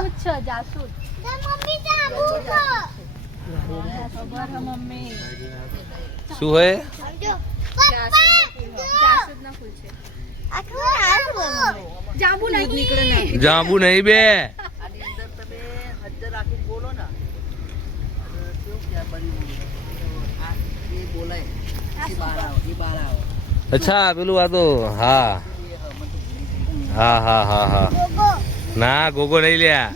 છે જાસૂદ મમ્મી જાબુ કો ખબર હે મમ્મી શું હે જાસૂદ ના ફૂલ છે જાંબુ નહીં નીકળે ના જાંબુ નહીં બે આની અંદર તમે હજ્જર રાખીને બોલો ને કેવું કે બની આ એ બોલાય એ બહાર આવે અચ્છા પેલું આ તો હા હા હા હા હા ના ગોગો નહીં લ્યા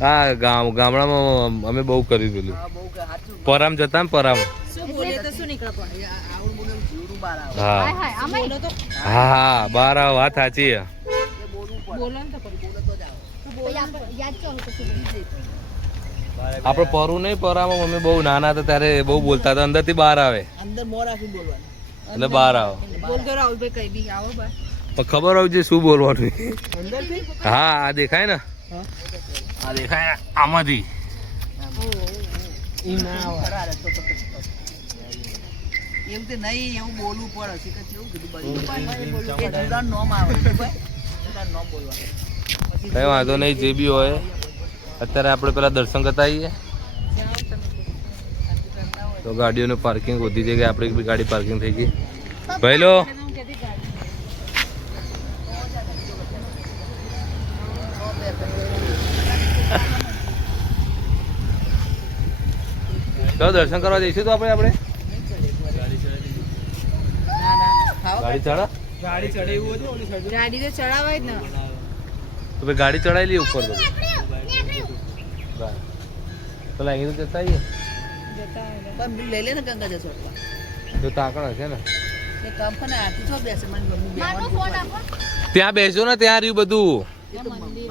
હા ગામડામાં અમે બહુ કર્યું પેલું હા બહુ સાચું પરામ જતા ને પરામ શું બોલે તો શું નીકળે પણ આવડું બોલે જીવડું બહાર આવે હા હાય હાય આમાં બોલો તો હા હા બાર આવ વાત સાચી એ બોલવું પડે બોલો ને તો બોલે તો જ આવે યાદ ચો તો શું આપડે પરું નહીં પરામાં મમ્મી બહુ નાના હતા ત્યારે બહુ બોલતા હતા અંદર થી બહાર આવે અંદર મોં રાખીને બોલવાનું એટલે બહાર આવે બોલ તો રાહુલભાઈ કઈ બી આવો બા પણ ખબર હોય છે શું બોલવાનું અંદરથી હા આ દેખાય ને હા આ દેખાય આમાંથી ઈ ના આવે એમ તે નહીં એવું બોલવું પડે શીખર કેવું કીધું બધું એ જુદાન નોમ આવે જુદાન નોમ બોલવાનું કઈ વાંધો નહીં જે બી હોય અત્યારે આપણે પેલા દર્શન કરતા આવીએ તો ગાડીઓનું પાર્કિંગ વધી જગ્યાએ આપણી બી ગાડી પાર્કિંગ થઈ ગઈ પહેલો તો દર્શન કરવા જઈશું તો આપણે ના ખાવા ગાડી ચડા ગાડી તો ચડાવાય જ ને તો ભાઈ ગાડી ચડાવી લઈએ ઉપર તો પેલા અહીં તો જતા આવીએ પણ લઈ લે ને ગંગા જસોટમાં તો તાકણ હશે ને એ કામ કરે આરતી છો બેસે મને ગમું બેવાનું ત્યાં બેસો ને ત્યાં રહ્યું બધું એ તો મંદિર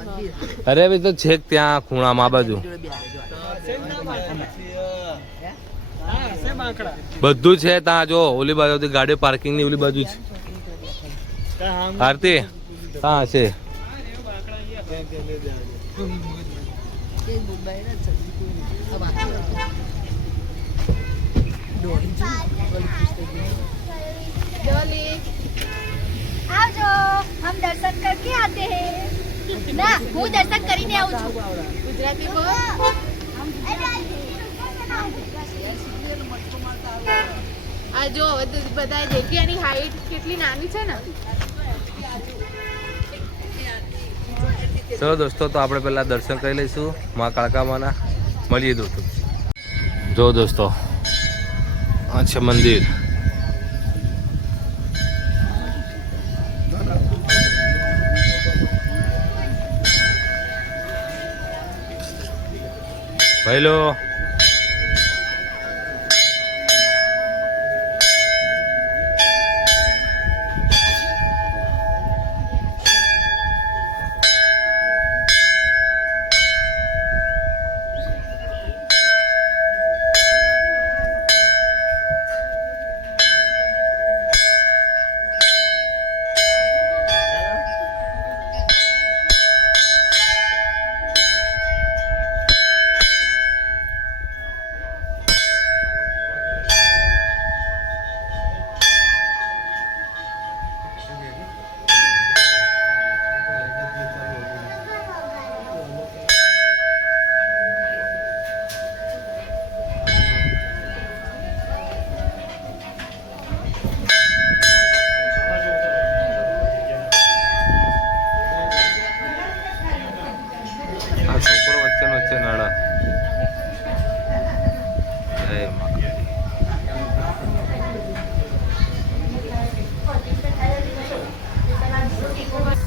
અરે ભાઈ તો છેક ત્યાં ખૂણામાં આ બાજુ જોડે બેહાડે બધું છે ત્યાં જો ઓલી બાજુ ગાડી પાર્કિંગ ની ઓલી બાજુ છે આરતી હા છે એ મુંબઈ ને સબ્જી કોઈ નહીં આ બાકી ડોલી જો ઓલી પુસ્તક डोली आवजो हम दर्शन करके आते हैं ना હું દર્શન કરીને આવું છું ગુજરાતી બોલ આ જો બધા દેખી એની હાઈટ કેટલી નાની છે ને ચલો દોસ્તો તો આપણે પહેલા દર્શન કરી લઈશું મા કાળકામાના મળીએ દોસ્તો જો દોસ્તો આ છે મંદિર ભાઈલો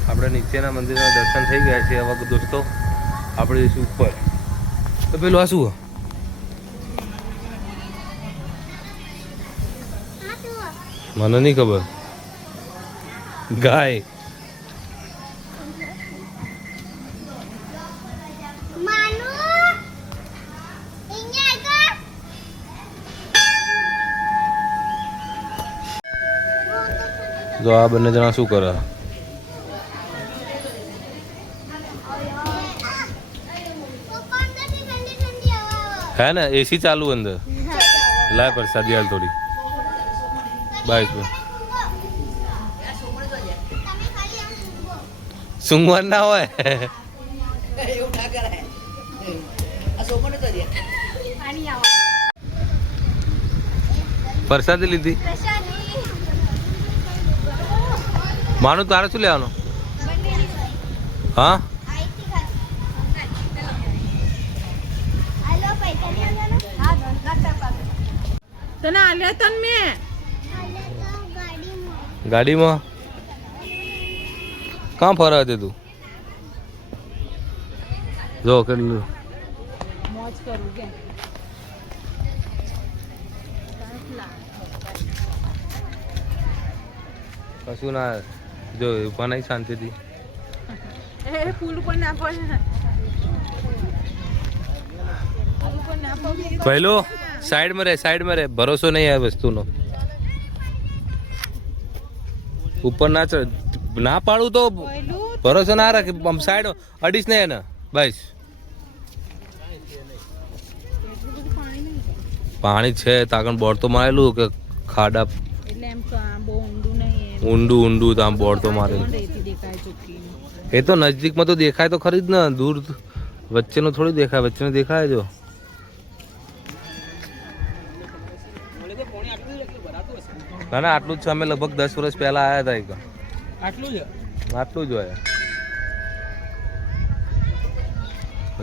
આપણે નીચેના મંદિરના દર્શન થઈ ગયા છે હવે દોસ્તો આપણે જઈશું ઉપર તો પેલું આ શું મને નહીં ખબર ગાય જો આ બંને જણા શું કરે है ना एसी चालू अंदर लाए प्रसाद यार थोड़ी बाईस में सूंघवा ना हो સોકોને કરીએ પાણી આવો પ્રસાદી લીધી પ્રસાદી માનું તારે શું લેવાનું બંનેની હા આઈથી હાલો પૈસા નહીં આલ્યાના હા ગંગા પાક તને આલ્યા તન મેં ગાડીમાં કાં ફરવા દે તું જો કેટલું મોજ કરું કે કશું ના જો ઉભા નહીં શાંતિથી એ ફૂલ ઉપર ના પડે ફૂલ ઉપર ના પડે પહેલો સાઈડમાં રહે ભરોસો નહીં આ વસ્તુનો ઉપર ના ચડ ના પાડું તો પહેલું ભરોસો ના રાખે આમ સાઈડ અડીશ ને એને બસ પાણી છે તાકણ બોર્ડ તો મારેલું કે ખાડા એટલે એમ બહુ ઊંડું નહીં ઊંડું તો આમ બોર્ડ તો મારેલું રેતી દેખાય ચોખ્ખી એ તો નજદીકમાં તો દેખાય તો ખરી જ ને દૂર વચ્ચેનું થોડી દેખાય વચ્ચેનું દેખાય જો ના ના આટલું જ છે અમે લગભગ 10 વર્ષ પહેલા આવ્યા હતા આટલું જ આટલું જ હોય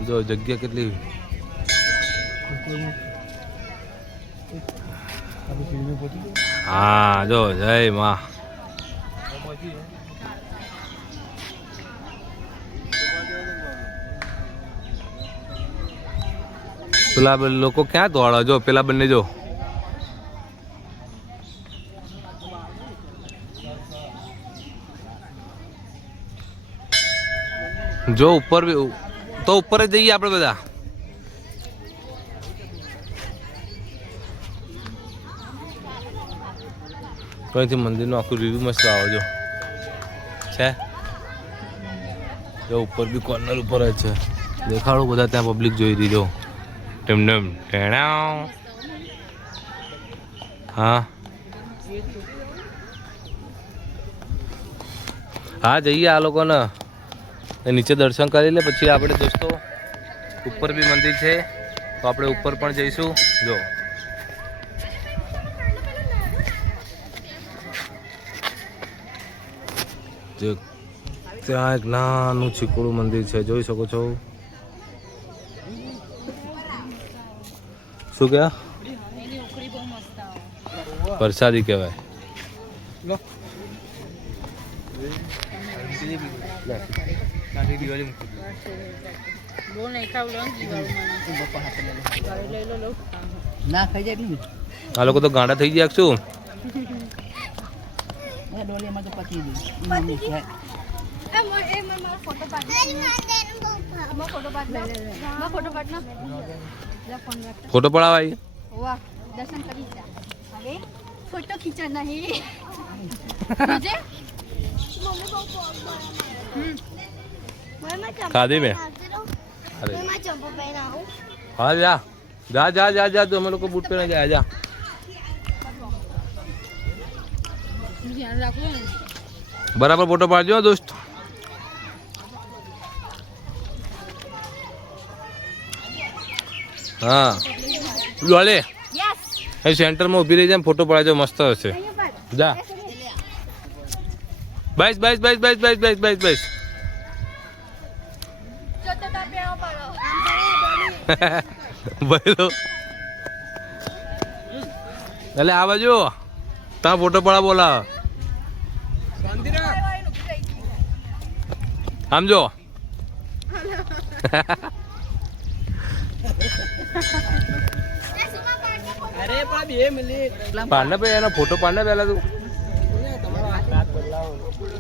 જો જગ્યા કેટલી હા જો જય માં પેલા લોકો ક્યાં દોડે જો પેલા બંને જો જો ઉપર તો ઉપર જ જઈએ આપણે બધા તો અહીંથી મંદિરનું આખું રિવ્યુ મસ્ત આવો જો છે જો ઉપર બી કોર્નર ઉપર જ છે દેખાડો બધા ત્યાં પબ્લિક જોઈ રહી જો ટેમ ટેણાવ હા હા જઈએ આ લોકોને નીચે દર્શન કરી લે પછી આપણે દોસ્તો ઉપર બી મંદિર છે તો આપણે ઉપર પણ જઈશું જો ત્યાં એક નાનું ચીકુડું મંદિર છે જોઈ શકો છો શું કહેવાય એની ઉખડી બહુ મસ્ત આવે પ્રસાદી કહેવાય બહુ નહીં ખાવ લો લઈ લો ના ખાઈ જાય નહીં આ લોકો તો ગાંડા થઈ ગયા શું ડોલીમાં તો પતી એ મારો ફોટો પાડ ફોટો પાડ ના ફોન રાખ ફોટો પડાવાય વાહ દર્શન કરી જા હવે ફોટો ખીચા નહીં મુજે ખાધી મેં અરે હા જા જા જા જા જા તો અમે લોકો બૂટ પહેરે જાય જા ધ્યાન રાખજો ને બરાબર ફોટો પાડજો દોસ્ત હા લોલે યસ એ સેન્ટરમાં ઊભી રહી જાય ફોટો પડાજો મસ્ત હશે જા બસ બસ બસ બસ બસ બસ બસ બસ જો તો તાપે આવો પાડો બોલો એટલે આ બાજુ તા ફોટો પડા બોલા આમ જો અરે પણ 2 મિનિટ પાડને ભાઈ એનો ફોટો પાડને પહેલા તું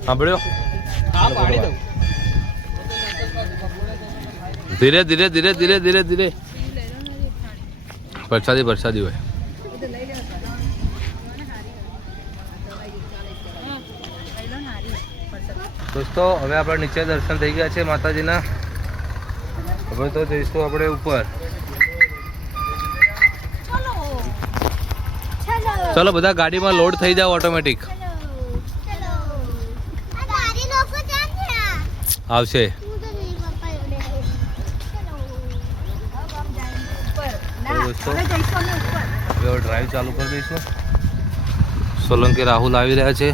સાંભળ્યો હા પાડી દઉં ધીરે ધીરે ધીરે ધીરે ધીરે ધીરે પ્રસાદી પ્રસાદી હોય દોસ્તો હવે આપણે નીચે દર્શન થઈ ગયા છે માતાજીના હવે તો જઈશું આપણે ઉપર ચલો બધા ગાડીમાં લોડ થઈ જાવ ઓટોમેટિક આવશે દોસ્તો હવે જઈશું અમે ઉપર. હવે ડ્રાઈવ ચાલુ કરી દઈશું. સોલંકી રાહુલ આવી રહ્યા છે.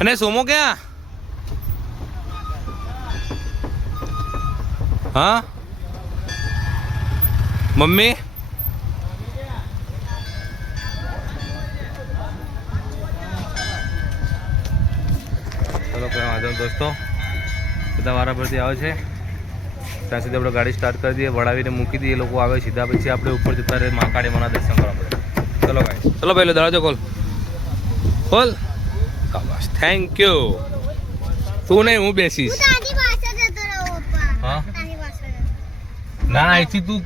અને સોમો ક્યાં? હા મમ્મી ચલો કઈ વાંધો નહીં દોસ્તો, બધા વારા પરથી આવે છે ત્યાં સુધી આપણે ગાડી સ્ટાર્ટ કરી દઈએ, વળાવીને મૂકી દઈએ. એ લોકો આવે સીધા, પછી આપણે ઉપર જતા રહે મહાકાળી માના દર્શન કરવા પડે. ચલો ભાઈ, ચલો ભાઈ, દરવાજો ખોલ ખોલ. શાબાશ, થેન્ક યુ. તું નહીં, હું બેસીશ. હા ના, અહીંથી તું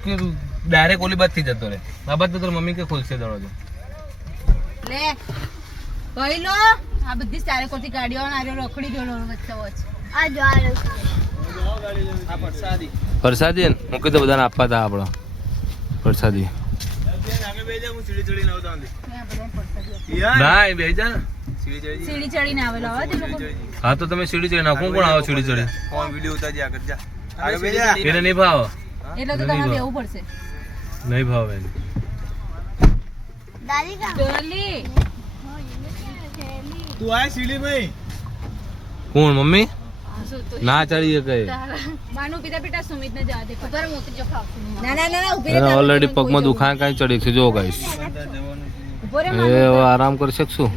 ડાયરેક્ટ ઓલી બાજથી જતો રહે. આ બાદ તો તારી મમ્મી કે ખોલશે દરવાજો. લે કહી લો, આ બધી ચારે કોથી ગાડીઓ રખડી ગયો વચ્ચે વચ્ચે. આ જો આ રહ્યું. આ પરસાદી પ્રસાદી ને મૂકી તો બધાને આપવા હતા આપણો પ્રસાદી. ના એ બે જા ને. સીડી ચડીને આવેલો હવે તે લોકો. હા તો તમે સીડી ચડી નાખો. કોણ આવો સીડી ચડી? એને નહીં ભાવ, એટલે તો તમારે બેવું પડશે. નહીં ભાવ એને. દાદી કા ડોલી તું આ સીડી ભાઈ કોણ મમ્મી? ના ચડી શકે. માનું પિતા પિતા સુમિત ને જવા દે. ઉપર મોતી જો ખાવશું. ના ના ના ઉભી એને ઓલરેડી પગમાં દુખાય કાંઈ ચડી છે. જો ગાઈસ ઉભો રે એ હવે આરામ કરી શકશું.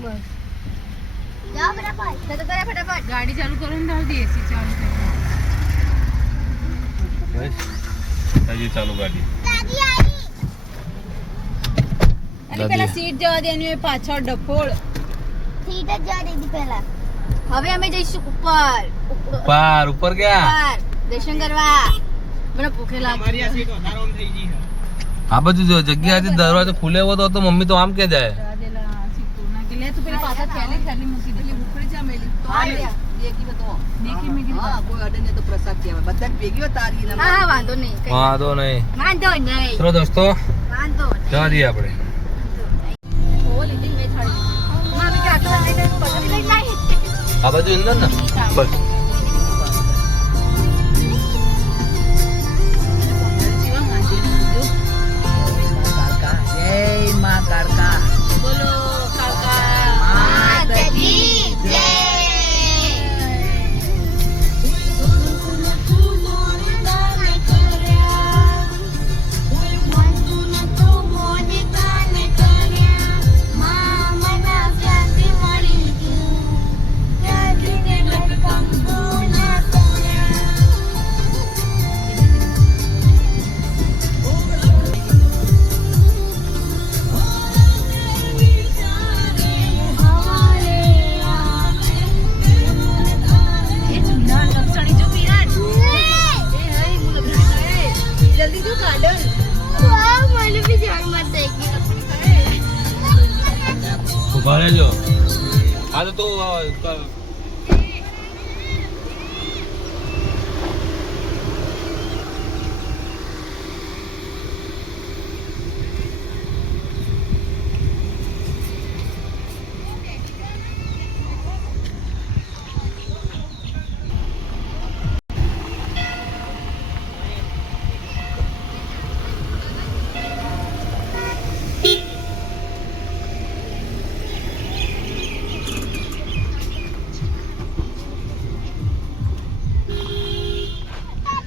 જાઓ ફટાફટ. તો કરે ફટાફટ. ગાડી ચાલુ કરો ને તો એસી ચાલુ કરો. હજી ચાલુ ગાડી. દાદી આવી. અને પેલા સીટ જવા દે એની પાછળ ડફોળ. સીટ જ જવા દીધી પહેલા. હવે અમે જઈશું ઉપર. પાર ઉપર ગયા. ઉપર દર્શન કરવા. મને ભૂખ લાગી. આ બધું જો જગ્યા હતી, દરવાજો ખુલ્યો હતો તો મમ્મી તો આમ કે જાય. જવા દેલા સીટ ના કે લે તું પેલી પાછળ થેલી થેલી મૂકી દે. ઉખડી જા મેલી તો આ લે દેખી બતો દેખી મેલી. હા, કોઈ અડે ને તો પ્રસાદ કહેવાય. બધા ભેગી હો તારી ને હા હા વાંધો નહીં. વાંધો નહીં. વાંધો નહીં. ચલો દોસ્તો વાંધો નહીં. જવા દઈએ આપણે. ઓ લીધી મેં છાડી. મામી કે આટલો લઈને પગડી લઈ જાય. આ બાજુ અંદર ને બસ. જીવા માંજી જો કાકા જય માં કાકા બોલો કાકા માતાજી જય. એ જૂના લક્ષણી જો પીરાન એ હઈ મુલો જલ્દી જો ગાર્ડન વાહ મને બી જાણ મત થઈ ગઈ. ઉભા રહેજો. આ તો તું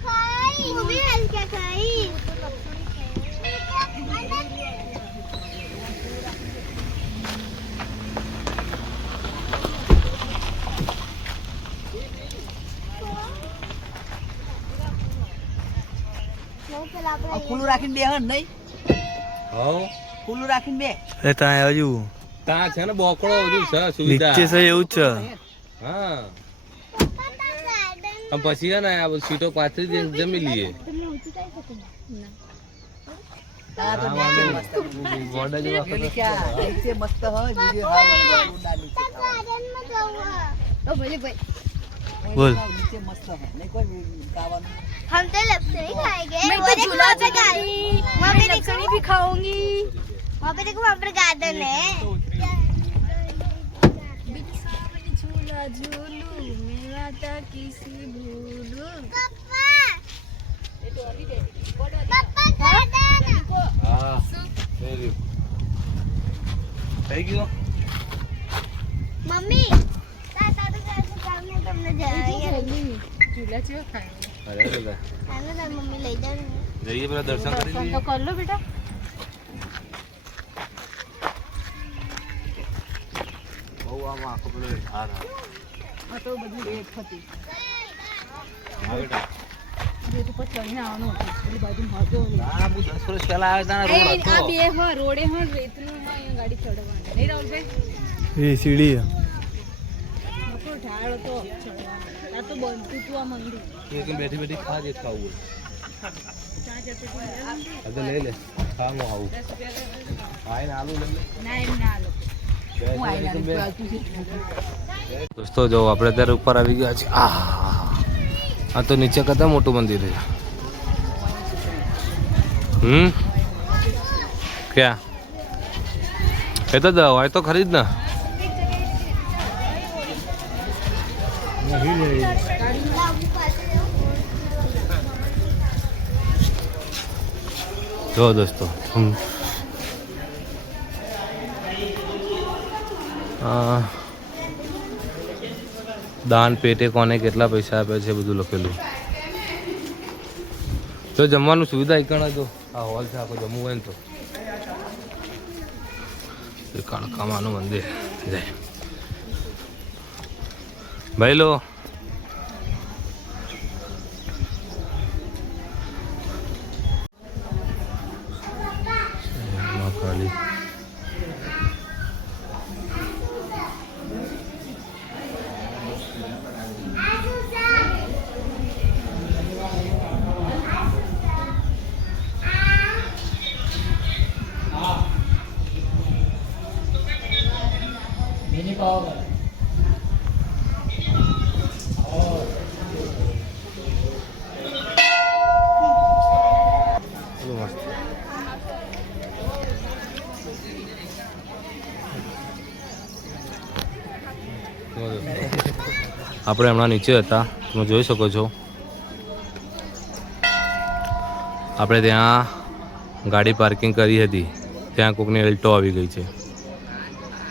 ખાઈ હું બી હેલ્થ કે ખાઈ. આ ખુલ્લું રાખીને બે હન નહીં હા ખુલ્લું રાખીને બે એ ત્યાં હજુ ત્યાં છે ને બોકડો બધું છે સુવિધા. નીચે છે એવું જ છે. હા આમ પછી છે ને આ બધી સીટો પાથરી દઈને જમી લઈએ. તારા તો નીચે મસ્ત ગોડા જેવા પેલી ક્યાં નીચે મસ્ત હોય બીજે હા ઊંડા નીચે તો બોલે ભાઈ બોલ. નીચે મસ્ત હોય નહીં કોઈ ગાવાનું हम तो लेफ्ट से ही खाएंगे मैं तो झूला पे वहाँ पे लकड़ी भी खाऊंगी. वहाँ पे देखो वहाँ पर गार्डन है. झूला झूलू मेरा था किसी भूलू. पापा गार्डन. હા થઈ ગયું થઈ ગયું મમ્મી તારું કામ ને તમને જાય ચૂલા ચેવા ખાય અરે બધા હાલો તાર મમ્મી લઈ જાવ ને જઈએ પેલા દર્શન કરી તો લઈએ કર લો બેટા બહુ આમ આખો પેલો હાર આ તો બધું રેત હતી હા બેટા રેત ઉપર ચડીને આવવાનું હતું પેલી બાજુ હતો નહીં હા હું 10 વર્ષ પહેલા આવ્યા હતા રોડ આ હતો બે હો રોડે હો રેતનું અહીંયા ગાડી ચડવાની નહીં રાહુલભાઈ એ સીડી આખો ઢાળ હતો ચડવાનો આ તો બનતું હતું આ મંદિર એક બેઠી બેઠી ખા જે ખાવું ત્યાં જતી હતી હવે લઈ લે ખા હું આવું આય ને આલુ લઈ લે ના એમ ના આલો હું આઈ ના દોસ્તો જો આપણે અત્યારે ઉપર આવી ગયા છે આ તો નીચે કરતા મોટું મંદિર છે ક્યાં એ તો હોય તો ખરી જ ને જો દોસ્તો દાન પેટે કોને કેટલા પૈસા આપે છે બધું લખેલું તો જમવાનું સુવિધા એકણ જો આ હોલ છે આખો જમવું હોય ને તો કાળકામાનું મંદિર જય ભાઈ લો કાળી આપણે હમણાં નીચે હતા તમે જોઈ શકો છો આપણે ત્યાં ગાડી પાર્કિંગ કરી હતી ત્યાં કોકની એલ્ટો આવી ગઈ છે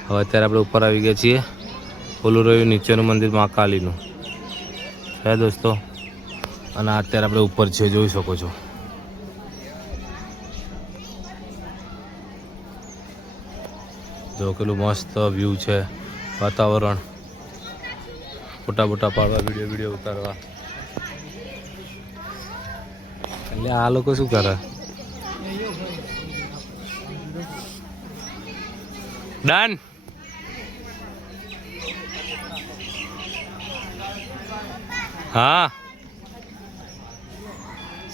હવે અત્યારે આપણે ઉપર આવી ગયા છીએ ઓલું રહ્યું નીચેનું મંદિર મા કાલીનું છે દોસ્તો અને અત્યારે આપણે ઉપર છે જોઈ શકો છો જો કેટલું મસ્ત વ્યૂ છે વાતાવરણ ફોટા બોટા પાડવા વિડીયો ઉતારવા એટલે આ લોકો શું કરે ડન હા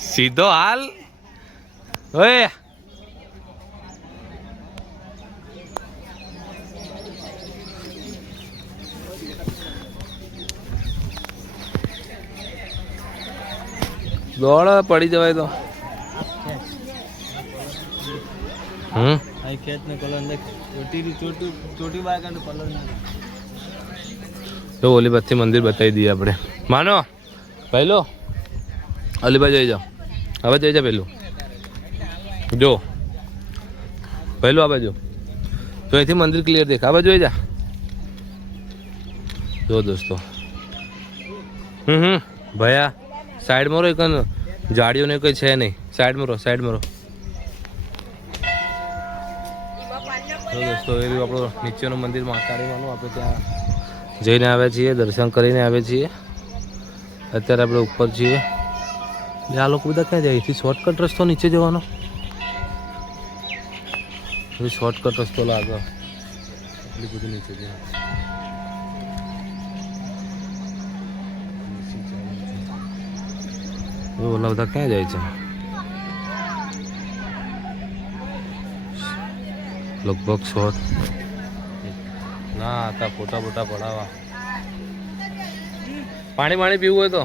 સીધો હાલ ઓય દોડ પડી જવાય તો खेत में कलर छोटी बार का कलर તો ઓલી બાજુથી મંદિર બતાવી દઈએ આપણે માનો પહેલો ઓલી બાજુ જઈ જાઓ હવે જઈ જા પેલું જો પહેલું આ બાજુ તો અહીંથી મંદિર ક્લિયર દેખા આ બાજુ જઈ જા જો દોસ્તો ભયા સાઈડમાં રહો એક જાડીઓને કંઈ છે નહીં સાઈડમાં રહો તો દોસ્તો એ રહ્યું આપણું નીચેનું મંદિર મહાકાળીમાનું આપણે ત્યાં જઈને આવ્યા છીએ દર્શન કરીને આવ્યા છીએ અત્યારે આપણે ઉપર છીએ આ લોકો બધા ક્યાં જાય અહીંથી શોર્ટકટ રસ્તો નીચે જવાનો શોર્ટકટ રસ્તો લાગે એટલી બધું નીચે જાય ઓલા બધા ક્યાં જાય છે લગભગ 100 ના હતા ફોટા બોટા પડાવવા પાણી પીવું હોય તો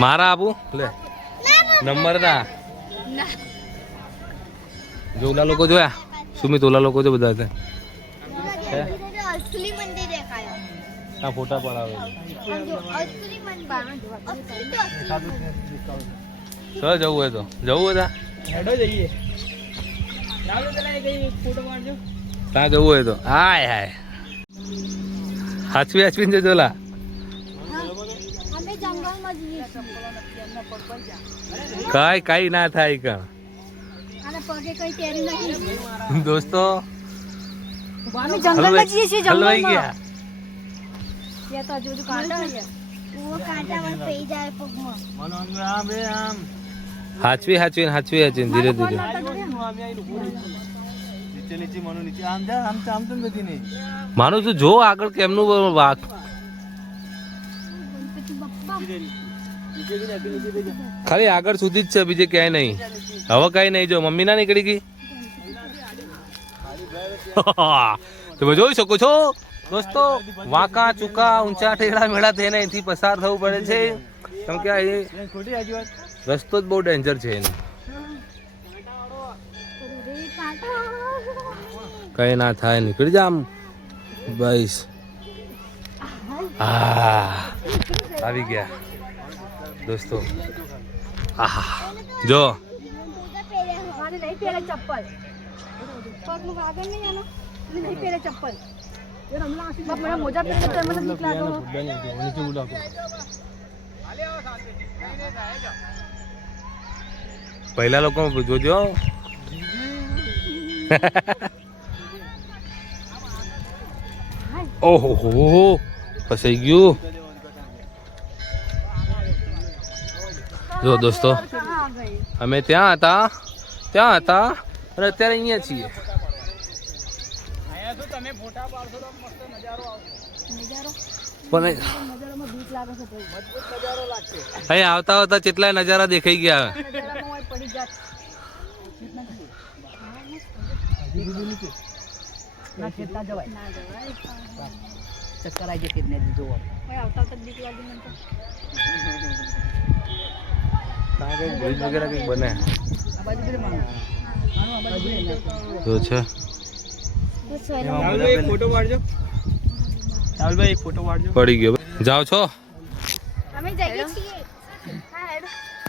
મારા આપું લે નંબર ના જો ઓલા લોકો જોયા સુમિત ઓલા લોકો જો બધા અસલી મંદિર દેખાયો આ ફોટા પડાવે આમ જો અસલી મંદિર અસલી તો અસલી. ચલો જવું હોય તો જવું હોય હેડો જઈએ લાવજો પેલા એક ફોટો પાડજો ત્યાં જવું હોય તો હાય હાય હાચવીને જજો લા અમે જંગલમાં જઈએ છીએ. કઈ ના થાય કણ આને પગે કઈ પહેરી નથી. દોસ્તો અમે જંગલમાં જઈએ છીએ હલવાઈ જંગલમાં. ગયા ત્યાં તો હજુ બધું કાંટા છે. ઓ કાંટા મને પઈ જાય પગમાં. મનો આમ બે આમ હાચવીને ધીરે ધીરે આમ આઈ નીચે નીચે મનો નીચે આમ જા આમ તો નથી નહીં માનું છું જો આગળ કેમનું વાક ગણપતિ બાપ્પા. નીચે નીચે નીચે ખાલી આગળ સુધી જ છે બીજે ક્યાંય નહીં હવે કઈ નહીં જો મમ્મી ના નીકળી ગઈ તમે જોઈ શકો છો દોસ્તો વાંકા ચૂકા ઊંચા ટેડા મેળા થઈને અહીંથી પસાર થવું પડે છે કેમ કે આ એ ખોટી આજુ વાત રસ્તો જ બહુ ડેન્જર છે એનો રે કાંટા. કઈ ના થાય નીકળી જા આમ બસ આવી ગયા દોસ્તો જો મારે નહીં પહેરે ચપ્પલ. પગનું વાગે નહીં આનો. એટલે નહીં પહેરે ચપ્પલ. બાપ મને મોજા પહેરે તો મને બીક લાગે. પહેલા લોકો જોજો ઓહો ફસાઈ ગયું જો દોસ્તો કहाँ गई? અમે ત્યાં હતા અને અત્યારે અહીંયા છીએ આયા તો તમે ફોટા પાડશો તો મસ્ત નજારો આવશે નજારો પણ નજારામાં બીક લાગે છે ભાઈ. મજબૂત નજારો લાગશે અહીં આવતા કેટલાય નજારા દેખાઈ ગયા નજારામાં હોય પડી જાત. ના ખેતના જવાય ના જવાય. ચક્કર આવી જાય ખેતને જોવો ભાઈ આવતા આવતા જ બીક લાગી મને તો. ત્યાં કંઈક બ્રિજ વગેરે કંઈક બને આ બાજુ પેલી માનું આ બાજુ તો છે બસ હોય ને. રાહુલભાઈ એક ફોટો પાડજો રાહુલભાઈ એક ફોટો પાડજો પડી ગયો જાઓ છો અમે જઈએ છીએ. હા હેડો.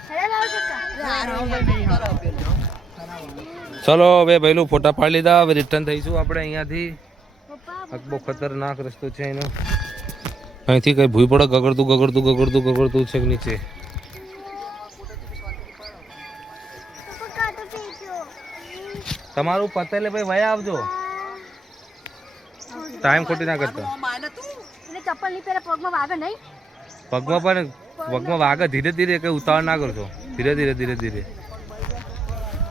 હેડો લાવો છોકરા. ચલો હવે ભાઈલું ફોટા પાડી લીધા હવે રિટર્ન થઈશું આપણે અહીંયાથી પપ્પા બહુ ખતરનાક રસ્તો છે એનો અહીંથી કઈ ભૂઈ પડે ગગડતું છે કે નીચે પપ્પા કાંટો ફેંક્યો. તમારું પતેલે ભાઈ વયા આવજો ટાઈમ ખોટી ના કરતા માને તું એને ચપ્પલ નહીં પહેરે પગમાં વાગે નહીં. પગમાં વાગે ધીરે ધીરે કઈ ઉતાવળ ના કરશો ધીરે ધીરે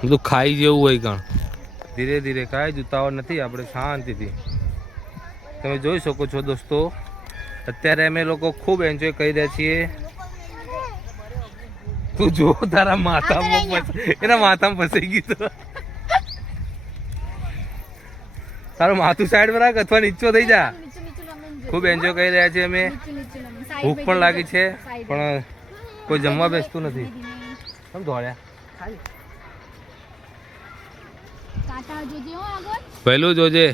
બધું ખાઈ જેવું હોય કણ ધીરે ધીરે કાંઈ જ ઉતાવળ નથી આપણે શાંતિથી તમે જોઈ શકો છો દોસ્તો અત્યારે અમે લોકો ખૂબ એન્જોય કરી રહ્યા છીએ તું જો તારા માથામાં એના માથામાં ફસાઈ ગયું તો તારું માથું સાઈડ પર રાખ અથવા નીચો થઈ જા નીચે નીચે રમે ને ખૂબ એન્જોય કરી રહ્યા છીએ અમે નીચે નીચે રમે. સાઈડ ભૂખ પણ લાગી છે સાઈડ. પણ કોઈ જમવા બેસતું નથી કેમ દોડ્યા કાંટા જોજે હો આગળ. પહેલું જોજે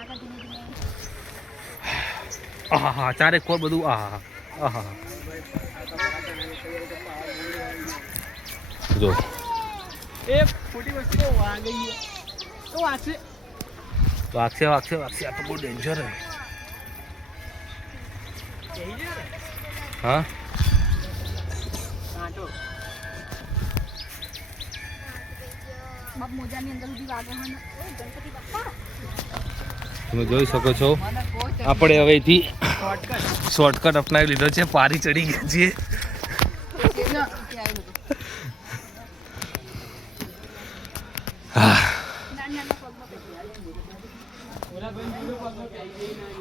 આગળ ધીમે ધીમે. આહા ચારે કોર બધું આહા આહા જો એ ખોટી વસ્તુ વાગી તો વાગશે વાગશે આ તો બહુ ડેન્જર હે હા કાંટો બાપ મોજાની અંદર સુધી વાગે મને. ઓય ગણપતિ બાપ્પા. તમે જોઈ શકો છો આપણે હવે અહીંથી શોર્ટકટ અપનાવી લીધો છે પારી ચડી ગયા છીએ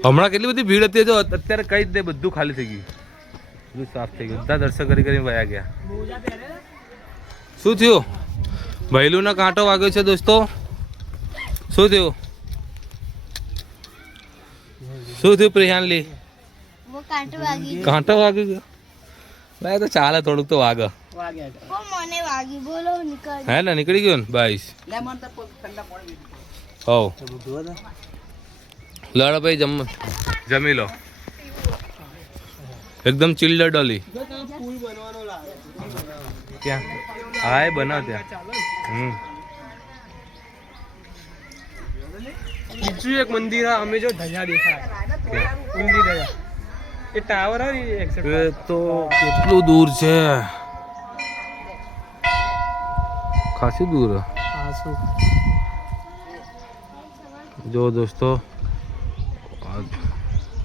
હમણાં કેટલી બધી ભીડ હતી જો અત્યારે કઈ જ નહીં બધું ખાલી થઈ ગયું બધું સાફ થઈ ગયું બધા દર્શન કરીને વયા ગયા શું થયું ભૈલુનો કાંટો વાગ્યો છે દોસ્તો શું થયું પ્રિયાનલી वो कांटो वागी. કાંટો વાગી ગયો ભાઈ તો ચાલે થોડુંક તો વાગે વાગ્યા वो મને વાगी બોલો નીકળ. હે ને નીકળી ગયો ને બાઈસ લે મન તો ઠંડા પાણી હોવ લડ ભાઈ જમી લો એકદમ ચિલ્ડ ડોલી ક્યાં હા એ બનાવ ત્યાં બીજું એક મંદિર અમે જો ધજા દેખાય ઊંડી ધજા એ ટાવર આવે ને એક્ઝેક્ટ એ તો કેટલું દૂર છે ખાસી દૂર જો દોસ્તો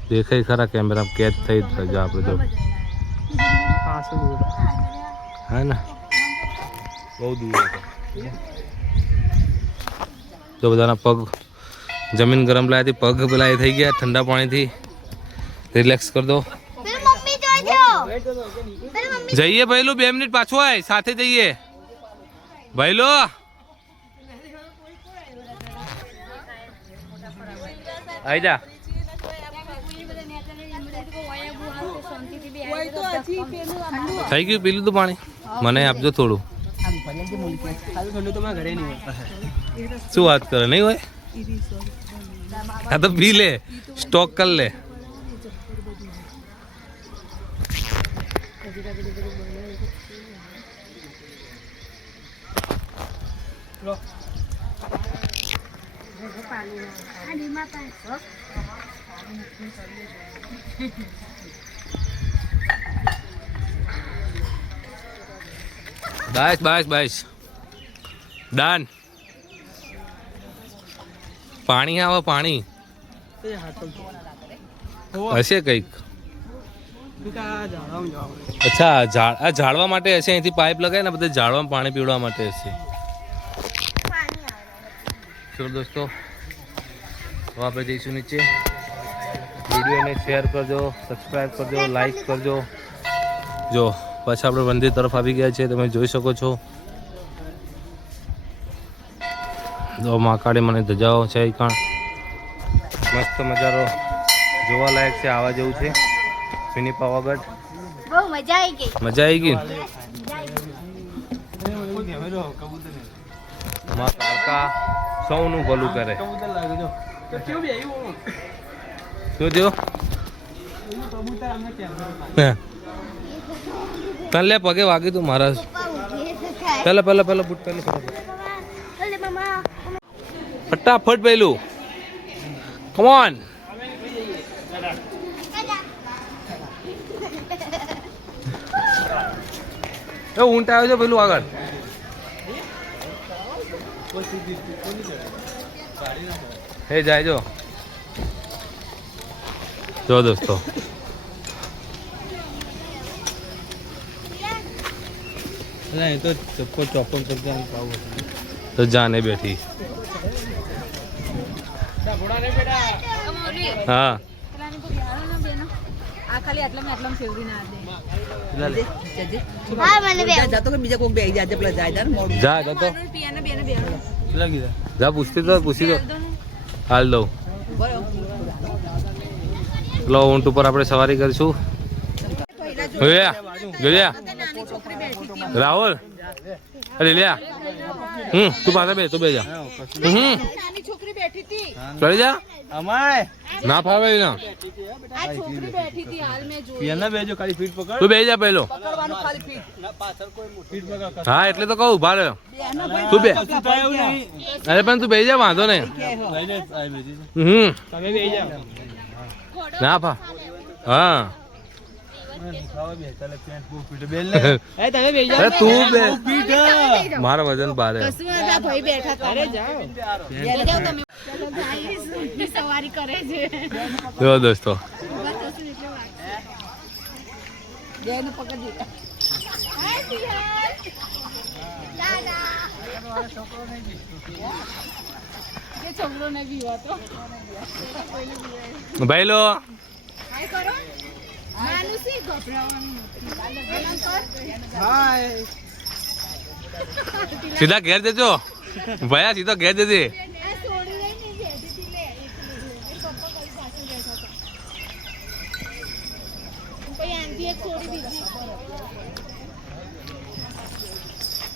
દેખાય ખરા કેમેરા કેદ થઈ જ આપણે જો હા ને બહુ દૂર હતો જો બધાના પગ જમીન ગરમ લાગતી પગ પેલા એ થઈ ગયા ઠંડા પાણીથી રિલેક્સ કરી દો મમ્મી જોજો જઈએ ભાઈલું 2 મિનિટ પાછો આય સાથે જઈએ ભાઈલો આઈ જા થઈ ગયું પી લીધું પાણી મને આપજો થોડું શું વાત કરે નહીં હોય હા તો પી લે સ્ટોક કર લે બસ ડન પાણી આવે પાણી હશે કઈક અચ્છા આ ઝાડવા માટે હશે અહીંથી પાઇપ લગાય ને બધા ઝાડવામાં પાણી પીવડવા માટે હશે ચલો દોસ્તો હવે આપણે જઈશું નીચે વિડીયોને શેર કરજો સબસ્ક્રાઈબ કરજો લાઈક કરજો જો પાછા આપણે મંદિર તરફ આવી ગયા છે તમે જોઈ શકો છો જો મહાકાળી મને ધજાઓ છે કાં મસ્ત મજાનો જોવાલાયક છે આવા જેવું છે મિની પાવાગઢ બહુ મજા આવી ગઈ માં કાકા સૌનું ભલું કરે શું થયું તને લે પગે વાગી તું મારા પહેલા બૂટ પહેલી ફટાફટ પહેલું કમ ઓન એ ઊંટ આવ્યો છે પેલું આગળ હે જાય જો દોસ્તો તો ચપ્પો ચોપન કરતા તો જાને બેઠી હા હા મને બે જાતો કે બીજા કોક બેહી જાય પેલા જાય ને મોડું જા તો જા પૂછી દો હાલ દઉં પેલો ઊંટ ઉપર આપણે સવારી કરીશું જોયા રાહુલ અરે લ્યા તું પાસે બે જા નાની છોકરી બેઠી હતી ચડી જા અમાય ના ફાવે ના આ છોકરી બેઠી હતી હાલ મેં જોઈ પિયાના બેજો ખાલી ફીટ પકડ તું બેસી જા પહેલો પકડવાનું ખાલી ફીટ ફીટ પકડ હા એટલે તો કહું ભારે તું બે અરે પણ તું બેસી જા વાંધો નહીં તમે બેહી જાઓ ના ફા હા અરે તું બે મારો વજન ભારે ભાઈ બેઠા હતા અરે જાઓ સવારી કરે છે જો દોસ્તો છોકરો ને બી હતો ભાઈ લો નાનું સી ગભરાવાનું સીધા ઘેર દેજો ભયા સીધો ઘેર દેજે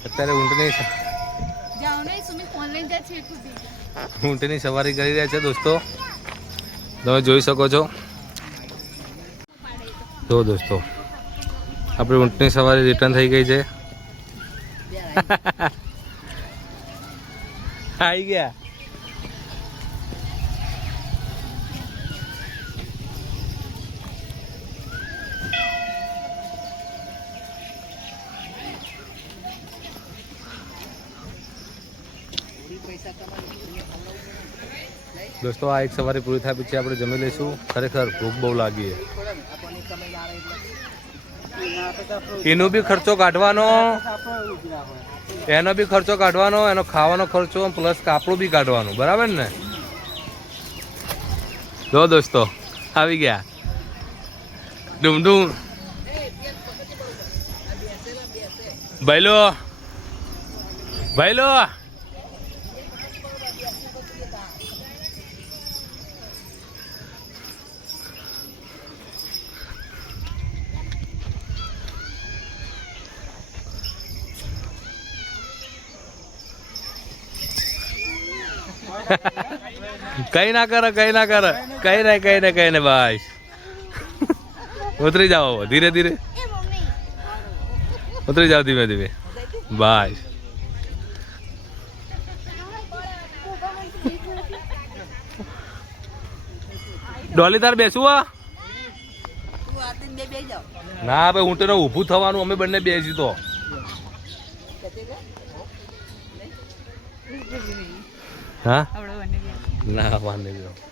અત્યારે ઊંટની સવારી કરી રહ્યા છે દોસ્તો તમે જોઈ શકો છો. જો દોસ્તો આપણી ઊંટની સવારી રિટર્ન થઈ ગઈ છે. આવી ગયા. દોસ્તો આ એક સવારી પૂરી થાય પછી આપણે જમી લઈશું. ખરેખર ભૂખ બહુ લાગી છે. એનો બી ખર્ચો કાઢવાનો, એનો બી ખર્ચો કાઢવાનો, એનો ખાવાનો ખર્ચો પ્લસ કાપડું બી કાઢવાનું, બરાબર ને? જો દોસ્તો આવી ગયા ડુમડુમ. ભાઈલો ભાઈલો કઈ ના કરે, કઈ ના કરે, કઈ નહીં ભાઈ. ઉતરી જાઓ ધીરે ધીરે, ઉતરી જાઓ ધીમે ધીમે ભાઈ. ડોલી તાર બેસવું? ના ભાઈ ઊંટને ઊભું થવાનું, અમે બંને બેસી તો. હા ના વાંધો નહીં.